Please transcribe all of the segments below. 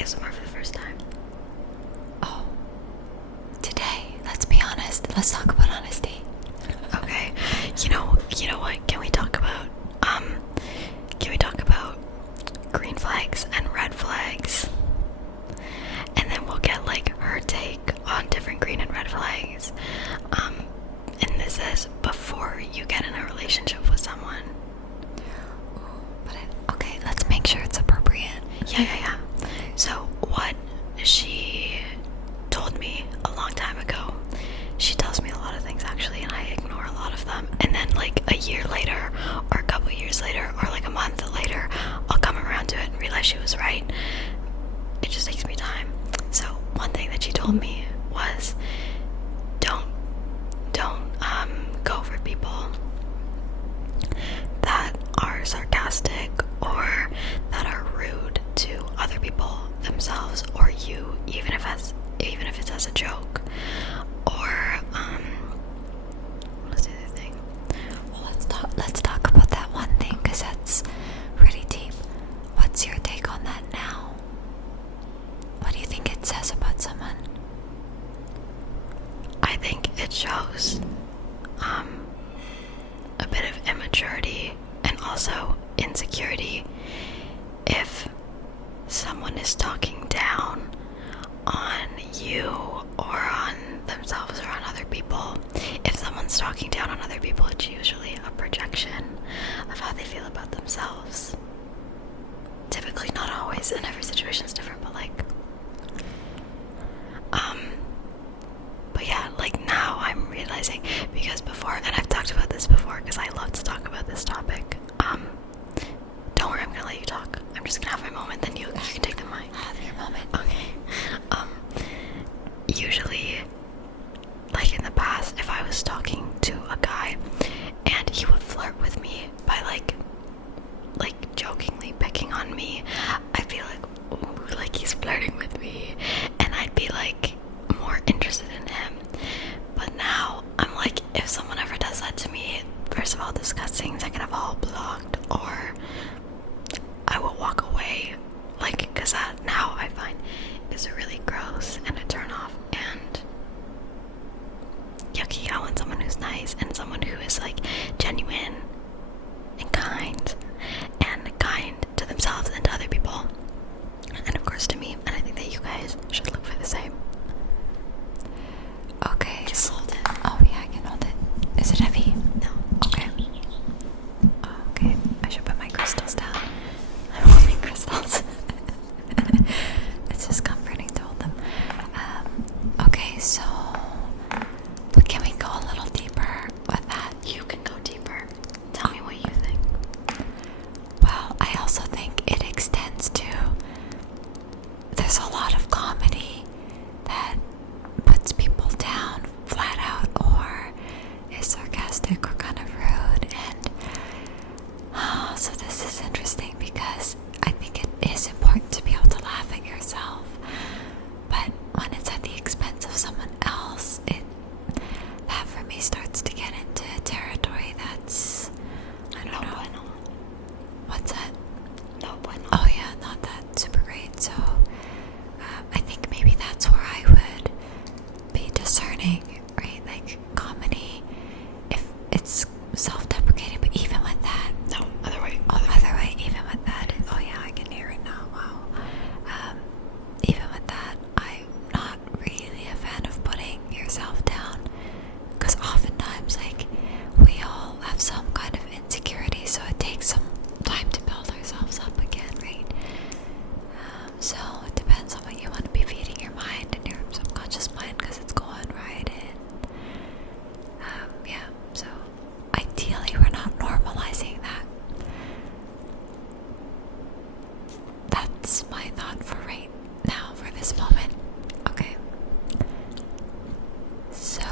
ASMR for the first time? Oh, today, let's be honest. Let's talk about honesty. Okay. You know what? Can we talk about green flags and red flags? And then we'll get like her take on different green and red flags. And this is before you get in a relationship with someone. Okay, let's make sure it's appropriate. Yeah. So what she told me a long time ago, she tells me a lot of things actually, and I ignore a lot of them. And then like a year later, or a couple years later, or like a month later, I'll come around to it and realize she was right. It just takes me time. So one thing that she told me was, don't go for people that are sarcastic or that are rude to other people themselves or you, even if it's as a joke. Or what's the other thing? Well, let's talk about that one thing, because that's pretty deep. What's your take on that now? What do you think it says about someone? I think it shows a bit of immaturity and also insecurity if someone is talking down on you or on themselves or on other people. If someone's talking down on other people, it's usually a projection of how they feel about themselves. Typically, not always, and every situation is different, but like but yeah, like now I'm realizing, because before, and I've talked about this before because I love to talk about this topic. Don't worry, I'm gonna let you talk. I'm just gonna have my moment, then you can take the mic. Have your moment. Okay. Usually, like in the past, if I was talking to a guy and he would flirt with me by like jokingly picking on me, I'd be like, ooh, like he's flirting with me, and I'd be like more interested in him. But now I'm like, if someone ever does that to me, first of all, disgusting, second of all, blocked, or I will walk away, like, because that now I find is really gross and a turn off and yucky. I want someone who's nice and someone who is like genuine and kind to themselves and to other people, and of course to me. And I think that you guys should look for the same. Okay. Just hold it. Oh yeah, I can hold it. Is it heavy? No. Okay. Okay. I should put my crystals down. I'm holding crystals. It's just comforting to hold them. Okay, so can we go a little deeper with that? You can go deeper. Tell me what you think. Well, I also think it extends to, there's a lot of comedy that puts people down flat out or is sarcastic or kind of rude, and so this is interesting because I think it is important to be able to laugh at yourself, but when it's at the expense of someone else, that for me starts to get into territory that's, I don't know. Bueno. What's that? No bueno. Oh yeah, not that super great. So I think maybe that's where I would be discerning, right? Like comedy, if it's self-deprecating, but even with that, No, other way. other way, even with that, oh yeah, I can hear it now. Wow. Even with that, I'm not really a fan of putting yourself down, because oftentimes, like, we all have some kind of insecurity, so it takes some time to build ourselves up again, right? So it depends on what you want to be feeding your mind and your subconscious mind, because it's going right in. Yeah, so ideally we're not normalizing that. That's my thought for right now, for this moment. Okay. So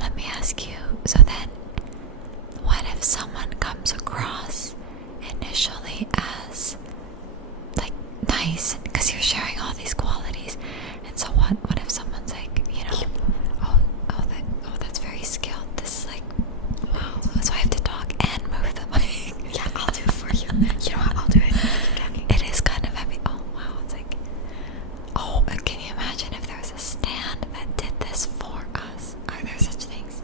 let me ask you, so then what if someone comes across initially as like nice, because you're sharing all these qualities, and so what if someone's like, you know, that's very skilled, this is like, wow, so I have to talk and move the mic. Yeah, I'll do it for you. You know what? I'll do it. It is kind of heavy. Oh wow, it's like Oh, and can you imagine if there was a stand that did this for us? Are there such things?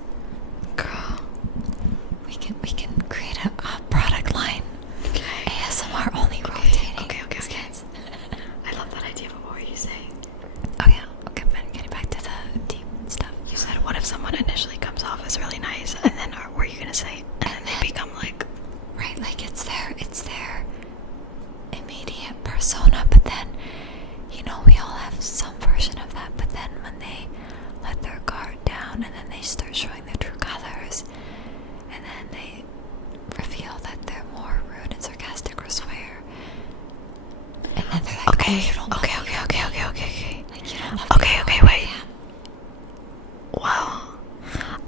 Girl. We can create a product line. Okay. ASMR only rotating. Okay. I love that idea, but what were you saying? Oh yeah. Okay, but getting back to the deep stuff. You said, what if someone initially comes off as really nice, and then, or were you gonna say, and then they become like... Right, like it's their immediate persona, but then, you know, we all have some version of that, but then when they let their guard down and then they start showing their true colors, and then they reveal that they're more rude and sarcastic or swear, and then they're like, Okay, oh, you don't love okay. Like, you don't love Okay, wait. Well,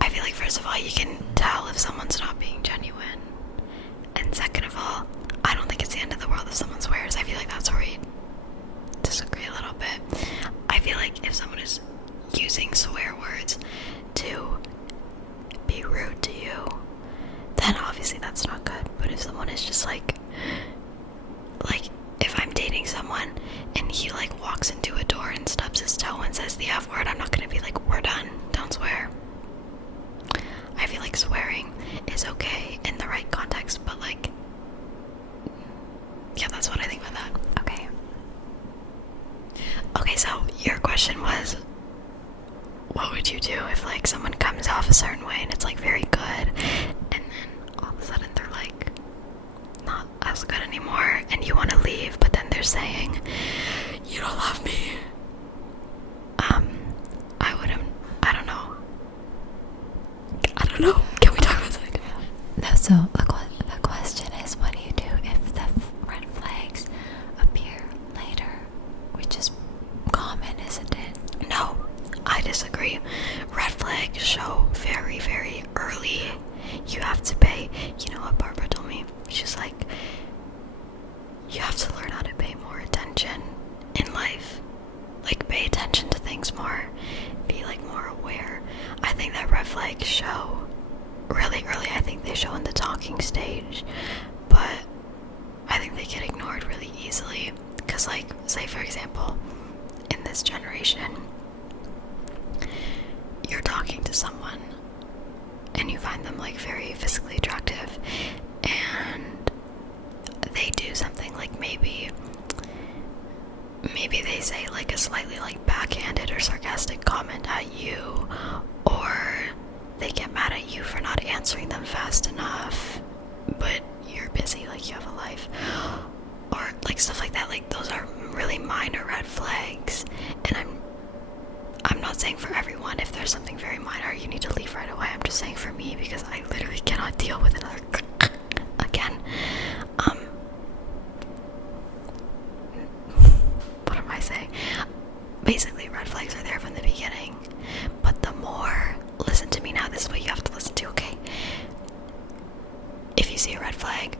I feel like first of all, you can tell if someone's not being genuine. And second of all, I don't think it's the end of the world if someone swears. I feel like that's where we disagree a little bit. I feel like if someone is using swear words to be rude to you, then obviously that's not good. But if someone is just like if I'm dating someone and he like walks into a door and stubs his toe and says the F word, I'm not gonna be like, we're done, don't swear. I feel like swearing is okay in the right context, but like, yeah, that's what I think about that. Okay, so your question was, what would you do if like someone comes off a certain way and it's like very good, and then all of a sudden they're like not as good anymore and you want to leave, but then they're saying, you don't love me. I don't know. Can we talk about that? No, so the question is, what do you do if the red flags appear later? Which is common, isn't it? No, I disagree. Red flags show very, very early. You have to pay. You know what Barbara told me? She's like, you have to learn how to pay more attention in life. Like, pay attention to things more. Be like more aware. I think that red flags show really early. I think they show in the talking stage, but I think they get ignored really easily. Because like, say for example, in this generation, you're talking to someone and you find them like very physically attractive, and they do something like maybe they say like a slightly like backhanded or sarcastic comment at you, or they get mad at you for not answering them fast enough, but you're busy, like you have a life, or like stuff like that. Like, those are really minor red flags, and I'm not saying for everyone. If there's something very minor, you need to leave right away. I'm just saying for me, because I literally cannot deal with another again. What am I saying? Basically, red flags are there from the beginning, but the more, listen to me now, this is what you have to listen to, okay? If you see a red flag,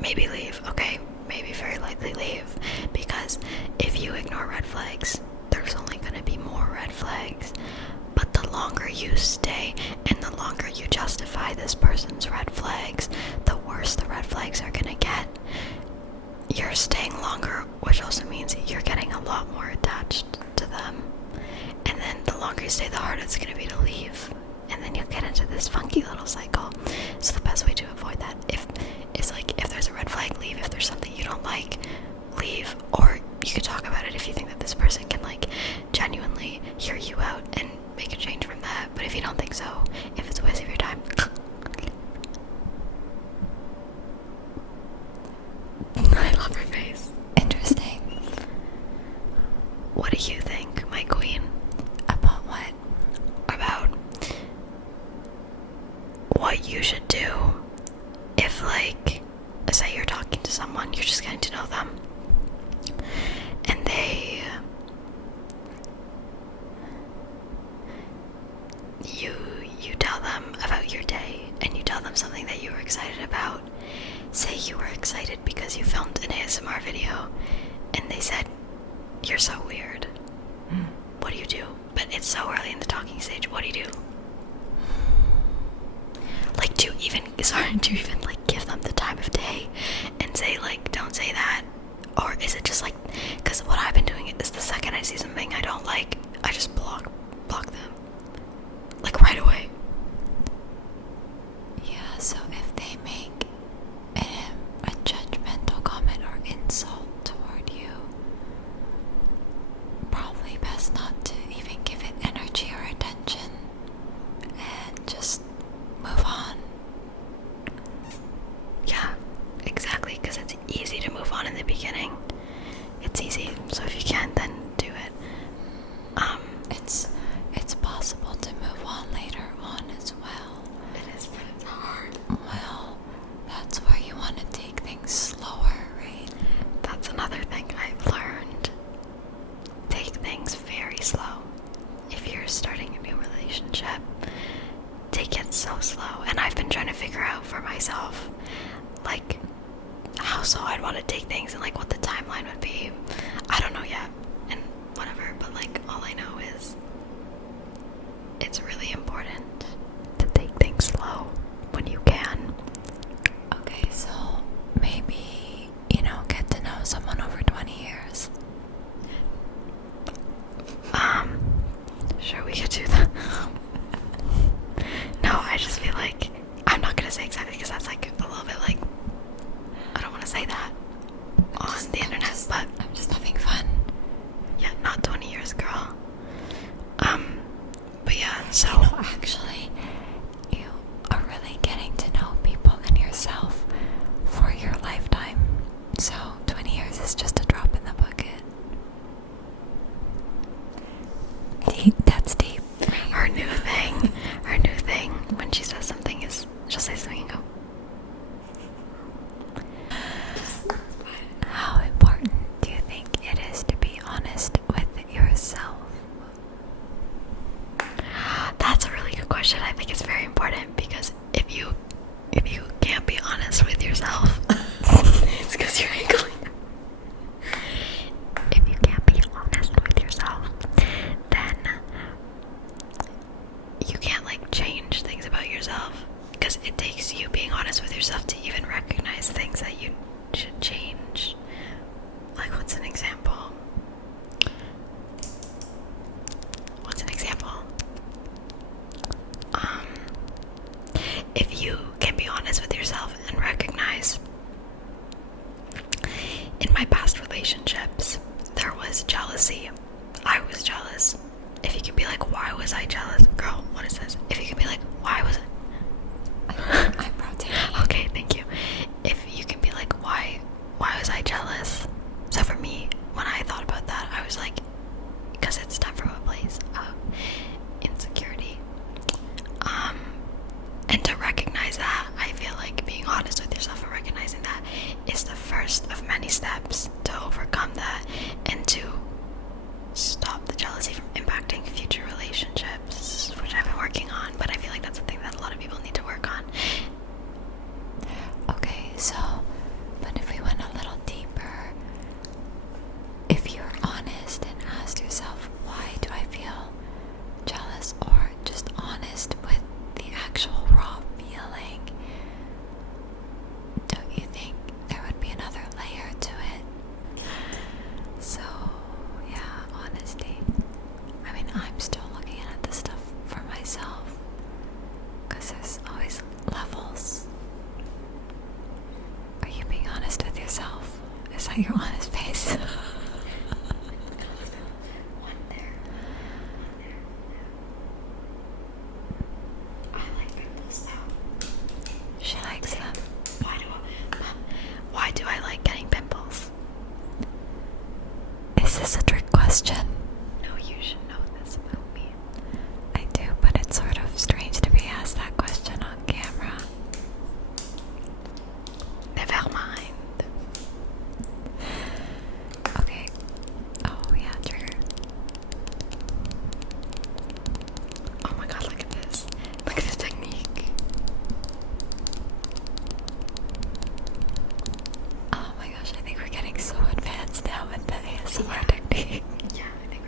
maybe leave, okay? Maybe very likely leave, because if you ignore red flags, there's only going to be more red flags. But the longer you stay and the longer you justify this person's red flags, the worse the red flags are going to get. You're staying longer, which also means you're getting a lot more attached to them. And then the longer you stay, the harder it's going to be to leave. And then you'll get into this funky little cycle. So the best way to avoid that is if there's a red flag, leave. If there's something you don't like, leave. Or you could talk about it if you think that this person can like genuinely hear you out and make a change from that. But if you don't think so, if it's a waste of your time, I love her face. Interesting. What do you think, my queen? About what? About what you should do if, like, say you're talking to someone, you're just getting to know them, and you tell them about your day, and you tell them something that you were excited about. Say you were excited because you filmed an ASMR video, and they said, you're so weird. What do you do? But it's so early in the talking stage. What do you do? Like, do you even like give them the time of day and say like, don't say that? Or is it just like, because what I've been doing is the second I see some easy. So if you can, then do it. It's possible to move on later on as well. It is, but it's hard. Well, that's why you want to take things slower, right? That's another thing I've learned. Take things very slow. If you're starting a new relationship, take it so slow. And I've been trying to figure out for myself, like, how slow I'd want to take things and, like, what the timeline would be. I don't know yet, and whatever, but, like, all I know is it's really important to take things slow when you can. Okay, so maybe, get to know someone over 20 years. Sure, we could do that. No, I just feel like I'm not gonna say exactly because that's like a little bit like I don't want to say that on the internet, but I'm just having fun. yeah, not 20 years, girl. But yeah, so Actually, you are really getting to know people and yourself for your lifetime. So 20 years is just a drop in the bucket. Deep, that's deep. her new thing, when she says something is she'll say something and go, How important do you think it is to be honest with yourself? that's a really good question. I think it's very important because if you can't be honest with yourself, it's because you're angry. If you can't be honest with yourself, then you can't like change things about yourself because it takes you being honest with yourself to even recognize things that you should change. Like, what's an example? If you can be honest with yourself and recognize, in my past relationships, there was jealousy. I was jealous. If you can be like, why was I jealous? Girl, what is this? If you can be like, why was it? I'm rotating. Okay, thank you. If you can be like, why was I jealous? So for me, when I thought about that, I was like, because it's done from a place of insecurity. And to recognize that, I feel like being honest with yourself and recognizing that is the first of many steps to overcome that and to stop the jealousy from impacting future relationships, which I've been working on, but I feel like that's something that a lot of people need to work on. Okay, so, but if we went a little deeper, if you're honest and asked yourself, why do I feel jealous, or just honest with the actual raw feeling, don't you think there would be another layer to it? So, yeah, honesty. I mean, I'm still looking at this stuff for myself, because there's always levels. Are you being honest with yourself? Is that your honest face? One there. I like pimples though. She likes them. Why do I like getting pimples? Is this a trick question? No, you should know this about me. I do, but it's sort of strange to be asked that question on camera. Never mind. Okay. Oh, yeah, trigger. Oh my god, look at this. Look at this technique. Oh my gosh, I think we're getting so advanced now with the ASMR technique. Yeah, I think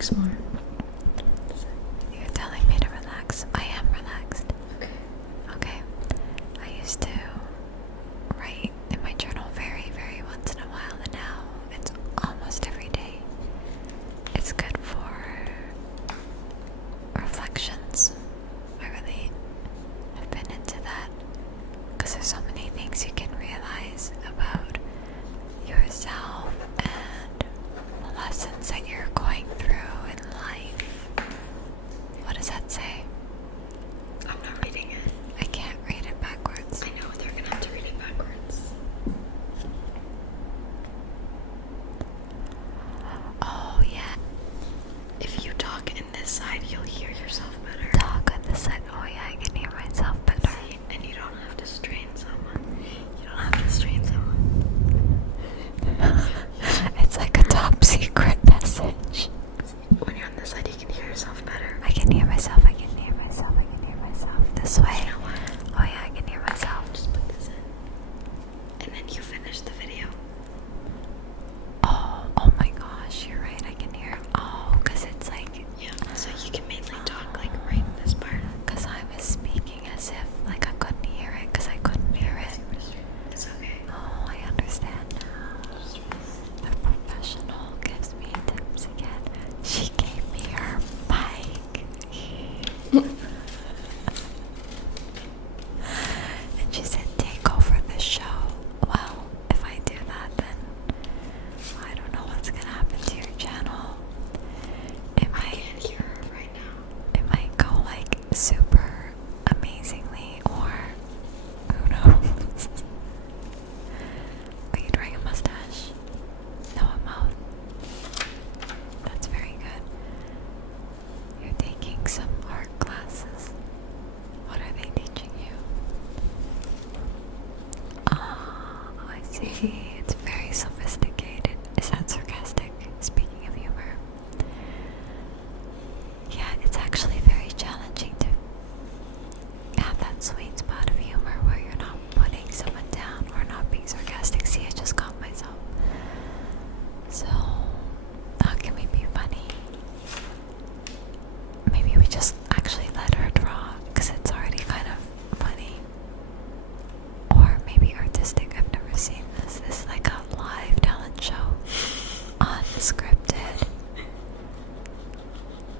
relax more. You're telling me to relax. I am relaxed. Okay. Okay. I used to write in my journal very, very once in a while, and now it's almost every day. It's good for reflections. I really have been into that because there's so many things you can realize about yourself and the lessons that you're going through in life. What does that say? I'm not reading it. I can't read it backwards. I know, they're gonna have to read it backwards. Oh, yeah. If you talk in this side, you'll hear yourself better. Talk on the side. Oh, yeah, I can hear myself better. See? And you don't have to strain someone. You don't have to strain someone. It's like a top secret message. When you're on this side, you can hear yourself better. I can hear myself. I can hear myself. I can hear myself. This way. You know what? Oh, yeah, I can hear myself. Just put this in. And then you finish the video. Oh my gosh, you're right. I can hear. Oh, because it's like. Yeah, so you can mainly talk like right in this part. Because I was speaking as if like I couldn't hear it because I couldn't hear it. It's okay. Oh, I understand now. The professional gives me tips again. She gave me her mic. And she said, take over the show. Well, if I do that, then I don't know what's gonna happen to your channel. It I might, can't hear her right now. it might go like super amazingly, or who knows? Are you drawing a mustache? No, a mouth. That's very good. You're taking some art classes. What are they teaching you? Ah, I see. It's very sophisticated. Is that sarcastic? Speaking of humor. Yeah, it's actually very challenging to have that sweet spot of humor where you're not putting someone down or not being sarcastic. See, I just caught myself. So, how can we be funny? Maybe we just actually let her draw because it's already kind of funny. Or maybe artistic. I've never seen this. This is like a live talent show. Unscripted.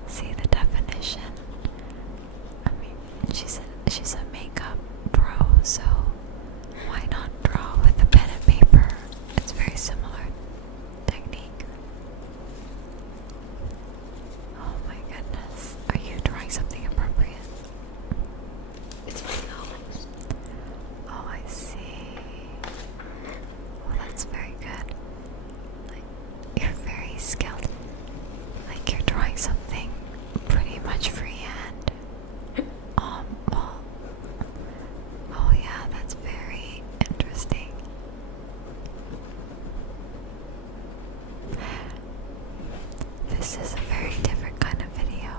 See the definition? I mean, she's a makeup pro, so why not draw with a pen and paper? It's very similar technique. Oh my goodness. Are you drawing something appropriate? It's my nose. Oh, I see. Well, that's very good. Like, you're very skilled. Like, you're drawing something pretty much freehand. Well, oh yeah, that's very interesting. This is a very different kind of video.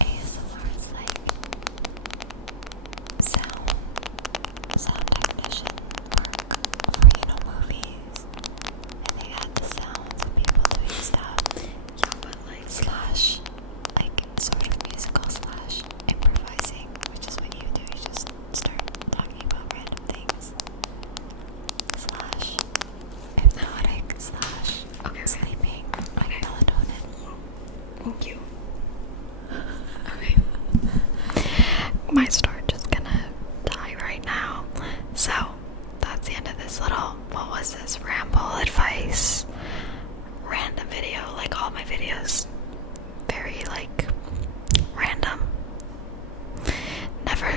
ASMR is like sound technician work for, movies. And they add the sounds of people doing stuff. Yeah, but like Slash, like, sort of musical slash improvising, which is what you do. You just start talking about random things. Slash hypnotic slash okay. sleeping, like Okay. melatonin. Thank you. Okay. My storage is gonna die right now. So that's the end of this little, what was this, ramble advice random video. Like all my videos, very like random.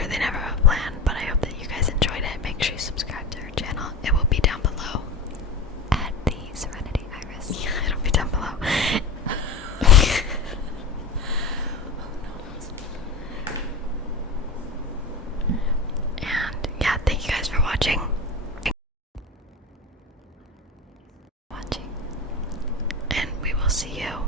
They never have a plan, but I hope that you guys enjoyed it. Make sure you subscribe to her channel. It will be down below. At the Serenity Iris. Yeah, it'll be down below. And yeah, thank you guys for watching. And we will see you